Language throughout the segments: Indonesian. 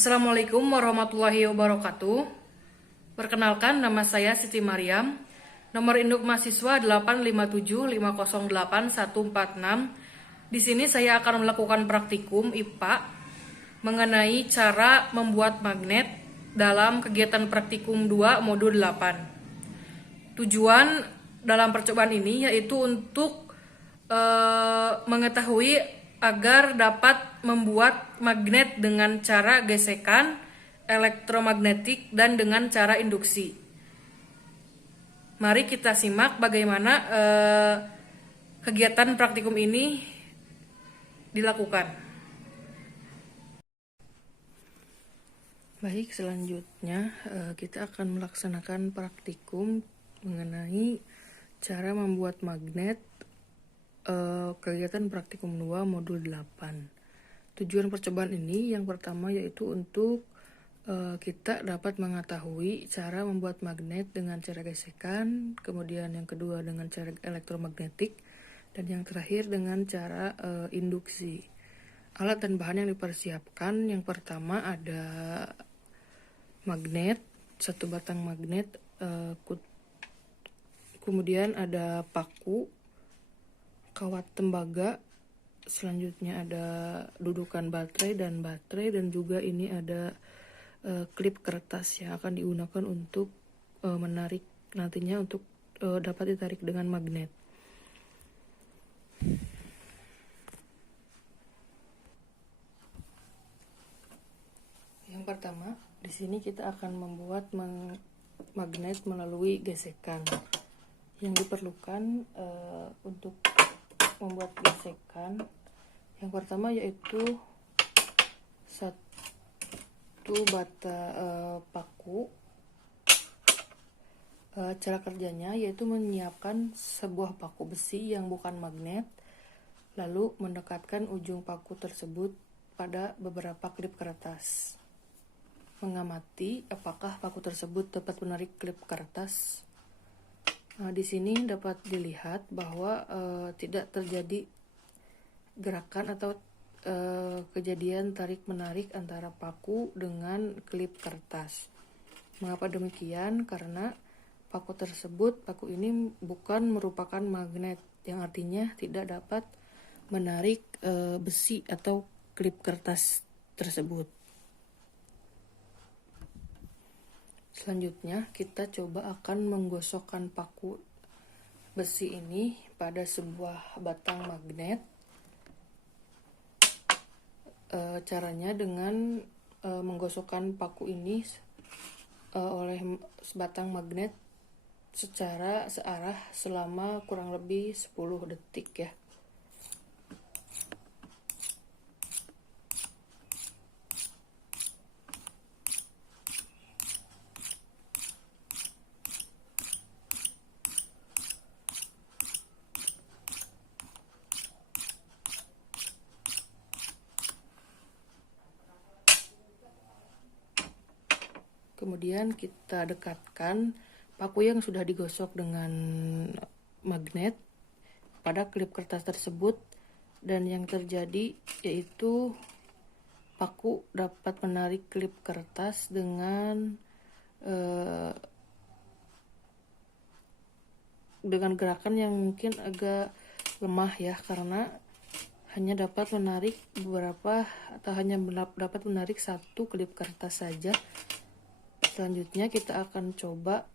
Assalamualaikum warahmatullahi wabarakatuh. Perkenalkan, nama saya Siti Mariam. Nomor induk mahasiswa 857508146. Di sini saya akan melakukan praktikum IPA mengenai cara membuat magnet dalam kegiatan praktikum 2 modul 8. Tujuan dalam percobaan ini yaitu untuk mengetahui agar dapat membuat magnet dengan cara gesekan, elektromagnetik, dan dengan cara induksi. Mari kita simak bagaimana kegiatan praktikum ini dilakukan. Baik, selanjutnya kita akan melaksanakan praktikum mengenai cara membuat magnet kegiatan praktikum 2 modul 8. Tujuan percobaan ini yang pertama yaitu untuk kita dapat mengetahui cara membuat magnet dengan cara gesekan, kemudian yang kedua dengan cara elektromagnetik, dan yang terakhir dengan cara induksi. Alat dan bahan yang dipersiapkan, yang pertama ada magnet, satu batang magnet, kemudian ada paku, kawat tembaga, selanjutnya ada dudukan baterai, dan juga ini ada klip kertas yang akan digunakan untuk menarik nantinya untuk dapat ditarik dengan magnet. Yang pertama, di sini kita akan membuat magnet melalui gesekan. Yang diperlukan untuk membuat gesekan yang pertama yaitu satu bata paku. Cara kerjanya yaitu menyiapkan sebuah paku besi yang bukan magnet, lalu mendekatkan ujung paku tersebut pada beberapa klip kertas. Mengamati apakah paku tersebut dapat menarik klip kertas. Di sini dapat dilihat bahwa tidak terjadi gerakan atau kejadian tarik-menarik antara paku dengan klip kertas. Mengapa demikian? Karena paku ini bukan merupakan magnet, yang artinya tidak dapat menarik besi atau klip kertas tersebut. Selanjutnya kita coba akan menggosokkan paku besi ini pada sebuah batang magnet. Caranya dengan menggosokkan paku ini oleh batang magnet secara searah selama kurang lebih 10 detik ya. Kemudian kita dekatkan paku yang sudah digosok dengan magnet pada klip kertas tersebut, dan yang terjadi yaitu paku dapat menarik klip kertas dengan gerakan yang mungkin agak lemah ya, karena hanya dapat menarik beberapa atau hanya dapat menarik satu klip kertas saja. Selanjutnya kita akan coba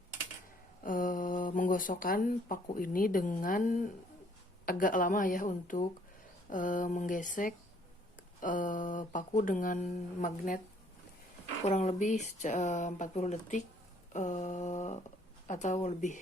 menggosokkan paku ini dengan agak lama ya untuk menggesek paku dengan magnet kurang lebih 40 detik atau lebih.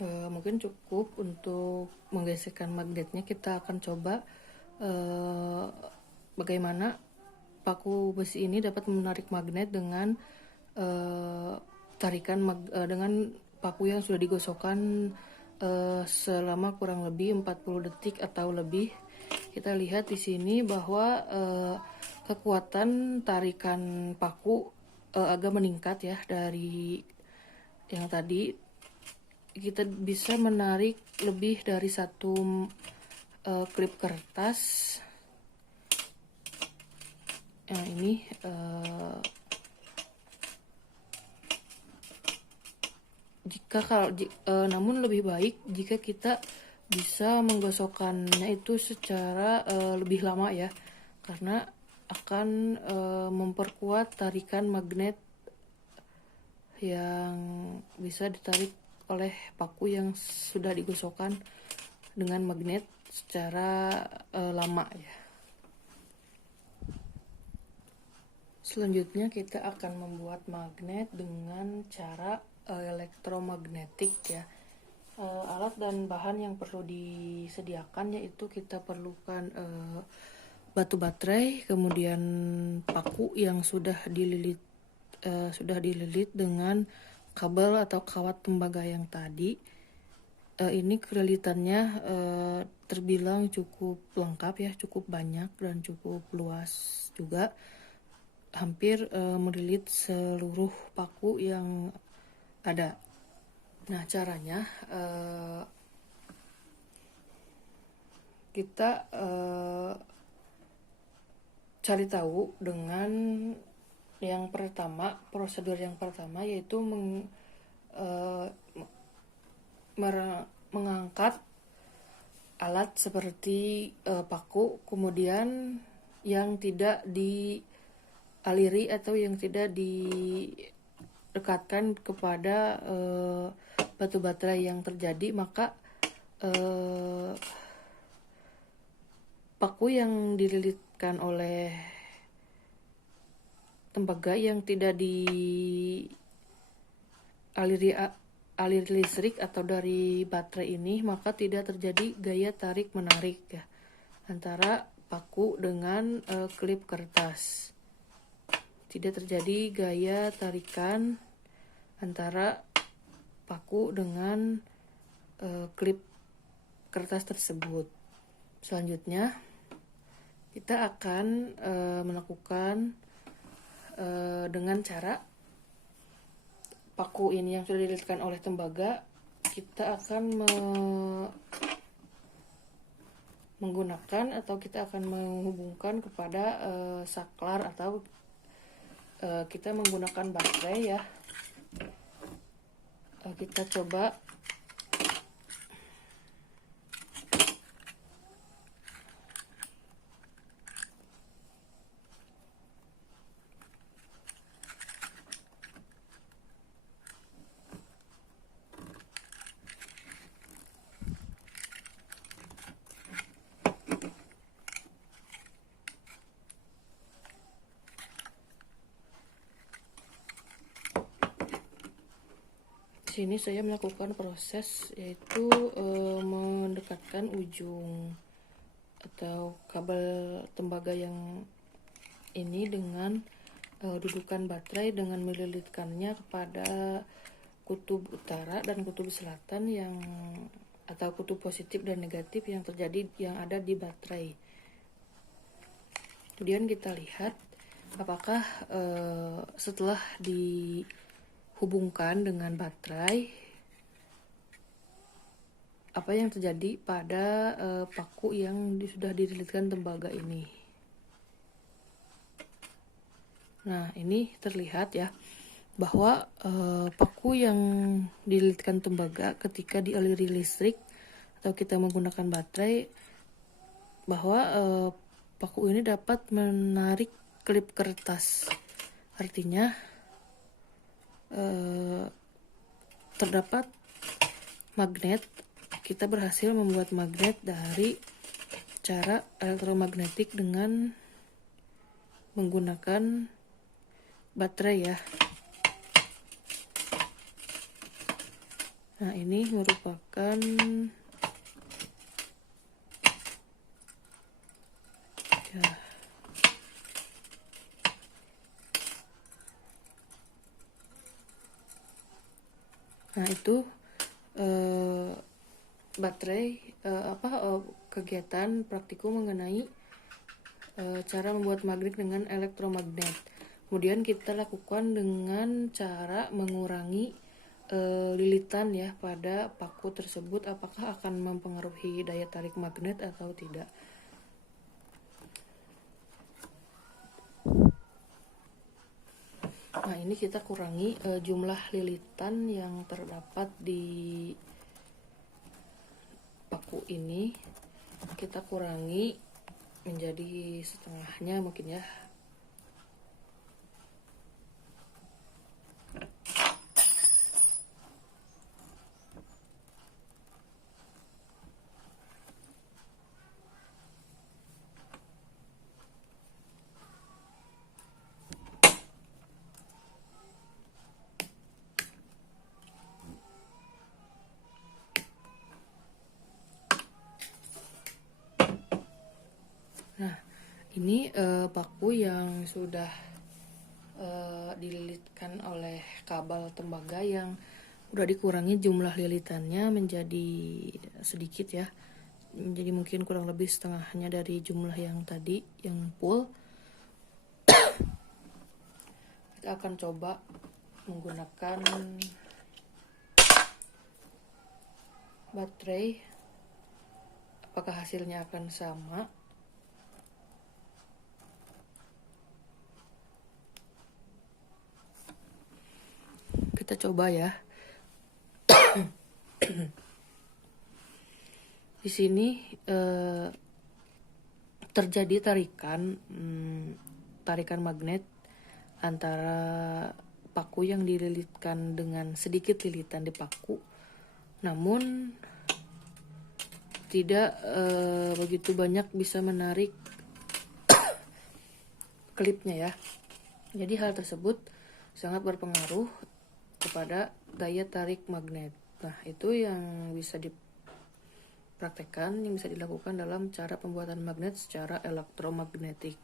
Mungkin cukup untuk menggeserkan magnetnya. Kita akan coba bagaimana paku besi ini dapat menarik magnet dengan dengan paku yang sudah digosokkan selama kurang lebih 40 detik atau lebih. Kita lihat di sini bahwa kekuatan tarikan paku agak meningkat ya dari yang tadi. Kita bisa menarik lebih dari satu klip kertas. Yang ini namun lebih baik jika kita bisa menggosokkannya itu secara lebih lama ya, karena akan memperkuat tarikan magnet yang bisa ditarik oleh paku yang sudah digosokkan dengan magnet secara lama ya. Selanjutnya kita akan membuat magnet dengan cara elektromagnetik ya. Alat dan bahan yang perlu disediakan yaitu kita perlukan batu baterai, kemudian paku yang sudah dililit dengan kabel atau kawat tembaga yang tadi. Ini kelilitannya terbilang cukup lengkap ya, cukup banyak dan cukup luas juga. Hampir melilit seluruh paku yang ada. Nah, caranya kita cari tahu dengan yang pertama, prosedur yang pertama yaitu mengangkat alat seperti paku, kemudian yang tidak dialiri atau yang tidak didekatkan kepada batu baterai yang terjadi, maka paku yang dililitkan oleh tembaga yang tidak dialiri listrik atau dari baterai ini, maka tidak terjadi gaya tarik menarik ya antara paku dengan klip kertas. Tidak terjadi gaya tarikan antara paku dengan klip kertas tersebut. Selanjutnya kita akan melakukan dengan cara paku ini yang sudah dililitkan oleh tembaga. Kita akan menggunakan atau kita akan menghubungkan kepada saklar atau kita menggunakan baterai ya. Kita coba sini saya melakukan proses yaitu mendekatkan ujung atau kabel tembaga yang ini dengan dudukan baterai dengan melilitkannya kepada kutub utara dan kutub selatan yang atau kutub positif dan negatif yang ada di baterai. Kemudian kita lihat apakah setelah dihubungkan dengan baterai, apa yang terjadi pada paku yang sudah dililitkan tembaga ini. Nah, ini terlihat ya bahwa paku yang dililitkan tembaga ketika dialiri listrik atau kita menggunakan baterai, bahwa paku ini dapat menarik klip kertas. Artinya terdapat magnet. Kita berhasil membuat magnet dari cara elektromagnetik dengan menggunakan baterai ya. Nah, ini merupakan ya, nah itu baterai kegiatan praktikum mengenai cara membuat magnet dengan elektromagnet. Kemudian kita lakukan dengan cara mengurangi lilitan ya pada paku tersebut, apakah akan mempengaruhi daya tarik magnet atau tidak. Nah, ini kita kurangi jumlah lilitan yang terdapat di paku ini. Kita kurangi menjadi setengahnya mungkin ya. Nah, ini paku yang sudah dililitkan oleh kabel tembaga yang udah dikurangi jumlah lilitannya menjadi sedikit ya. Jadi mungkin kurang lebih setengahnya dari jumlah yang tadi yang full. Kita akan coba menggunakan baterai. Apakah hasilnya akan sama? Kita coba ya. Di sini terjadi tarikan magnet antara paku yang dililitkan dengan sedikit lilitan di paku, namun tidak begitu banyak bisa menarik klipnya ya. Jadi hal tersebut sangat berpengaruh kepada daya tarik magnet. Nah, itu yang bisa dipraktekkan, yang bisa dilakukan dalam cara pembuatan magnet secara elektromagnetik.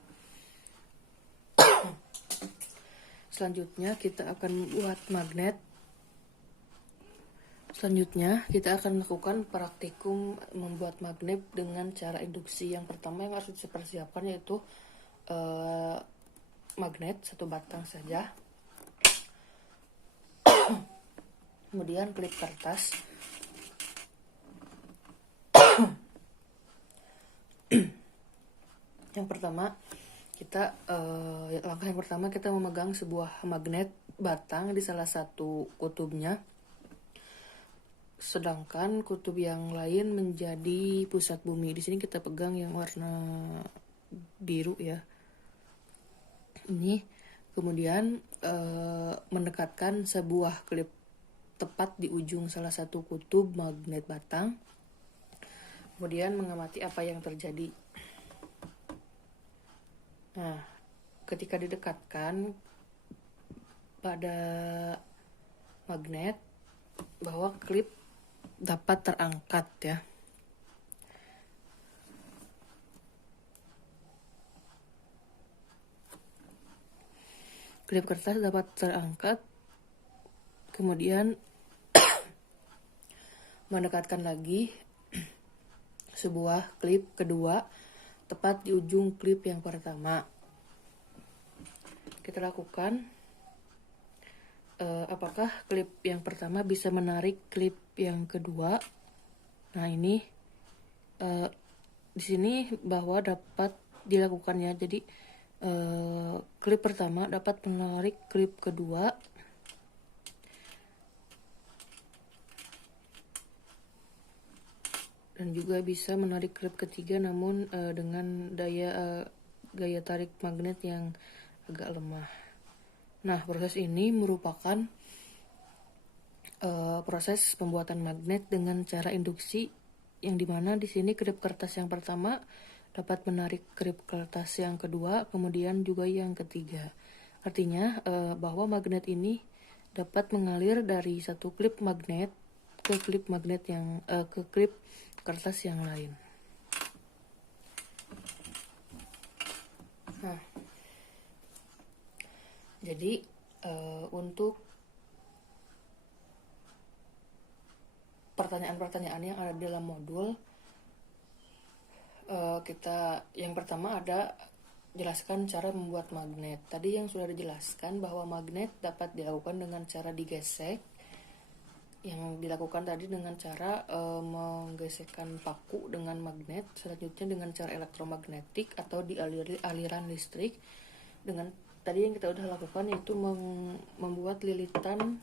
Selanjutnya kita akan membuat magnet. Selanjutnya kita akan melakukan praktikum membuat magnet dengan cara induksi. Yang pertama yang harus dipersiapkan yaitu magnet satu batang saja. Kemudian klip kertas. Yang pertama langkah yang pertama kita memegang sebuah magnet batang di salah satu kutubnya, sedangkan kutub yang lain menjadi pusat bumi. Di sini kita pegang yang warna biru ya. Ini kemudian mendekatkan sebuah klip tepat di ujung salah satu kutub magnet batang. Kemudian mengamati apa yang terjadi. Nah, ketika didekatkan pada magnet, bahwa klip dapat terangkat ya. Klip kertas dapat terangkat, kemudian mendekatkan lagi sebuah klip kedua tepat di ujung klip yang pertama. Kita lakukan apakah klip yang pertama bisa menarik klip yang kedua. Nah, ini di sini bahwa dapat dilakukannya. Jadi klip pertama dapat menarik klip kedua. Dan juga bisa menarik klip ketiga, namun dengan gaya tarik magnet yang agak lemah. Nah, proses ini merupakan proses pembuatan magnet dengan cara induksi, yang dimana di sini klip kertas yang pertama dapat menarik klip kertas yang kedua, kemudian juga yang ketiga. Artinya bahwa magnet ini dapat mengalir dari satu klip magnet ke klip magnet yang ke klip kertas yang lain. Nah, jadi untuk pertanyaan-pertanyaan yang ada di dalam modul, kita yang pertama ada jelaskan cara membuat magnet. Tadi yang sudah dijelaskan bahwa magnet dapat dilakukan dengan cara digesek, yang dilakukan tadi dengan cara menggesekkan paku dengan magnet, selanjutnya dengan cara elektromagnetik atau dialiri aliran listrik. Dengan tadi yang kita udah lakukan yaitu membuat lilitan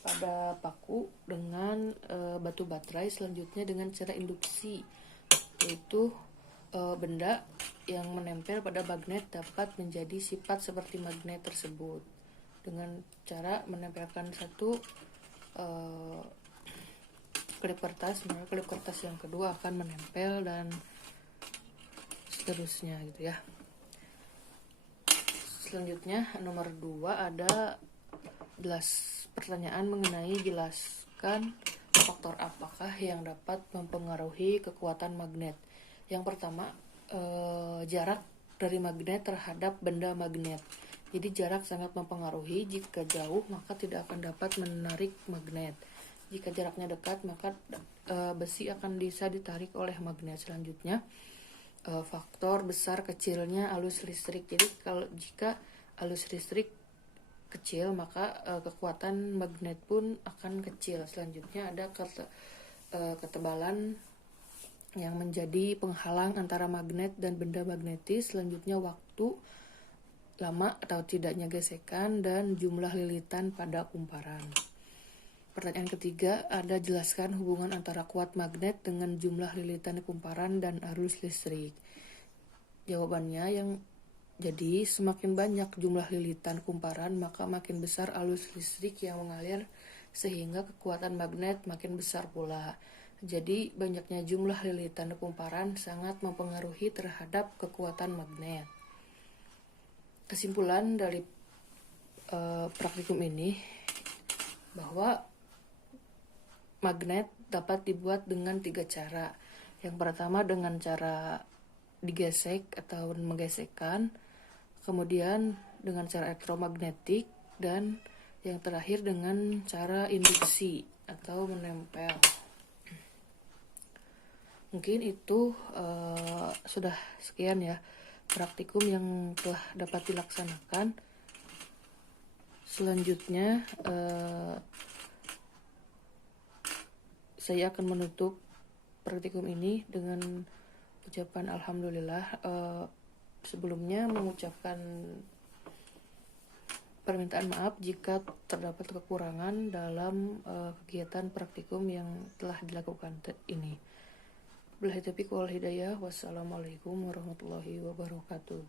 pada paku dengan batu baterai, selanjutnya dengan cara induksi, yaitu benda yang menempel pada magnet dapat menjadi sifat seperti magnet tersebut dengan cara menempelkan satu klip kertas, maka klip kertas yang kedua akan menempel dan seterusnya gitu ya. Selanjutnya nomor 2 ada pertanyaan mengenai jelaskan faktor apakah yang dapat mempengaruhi kekuatan magnet. Yang pertama, jarak dari magnet terhadap benda magnet. Jadi jarak sangat mempengaruhi. Jika jauh maka tidak akan dapat menarik magnet. Jika jaraknya dekat maka besi akan bisa ditarik oleh magnet. Selanjutnya, faktor besar kecilnya arus listrik. Jadi jika arus listrik kecil maka kekuatan magnet pun akan kecil. Selanjutnya ada ketebalan yang menjadi penghalang antara magnet dan benda magnetis. Selanjutnya waktu lama atau tidaknya gesekan dan jumlah lilitan pada kumparan. Pertanyaan ketiga ada jelaskan hubungan antara kuat magnet dengan jumlah lilitan kumparan dan arus listrik. Jawabannya jadi semakin banyak jumlah lilitan kumparan maka makin besar arus listrik yang mengalir sehingga kekuatan magnet makin besar pula. Jadi banyaknya jumlah lilitan kumparan sangat mempengaruhi terhadap kekuatan magnet. Kesimpulan dari praktikum ini bahwa magnet dapat dibuat dengan 3 cara. Yang pertama dengan cara digesek atau menggesekkan, kemudian dengan cara elektromagnetik, dan yang terakhir dengan cara induksi atau menempel. Mungkin itu sudah sekian ya praktikum yang telah dapat dilaksanakan. Selanjutnya saya akan menutup praktikum ini dengan ucapan alhamdulillah. Sebelumnya mengucapkan permintaan maaf jika terdapat kekurangan dalam kegiatan praktikum yang telah dilakukan ini. Billahi taufiq wal hidayah. Wassalamualaikum warahmatullahi wabarakatuh.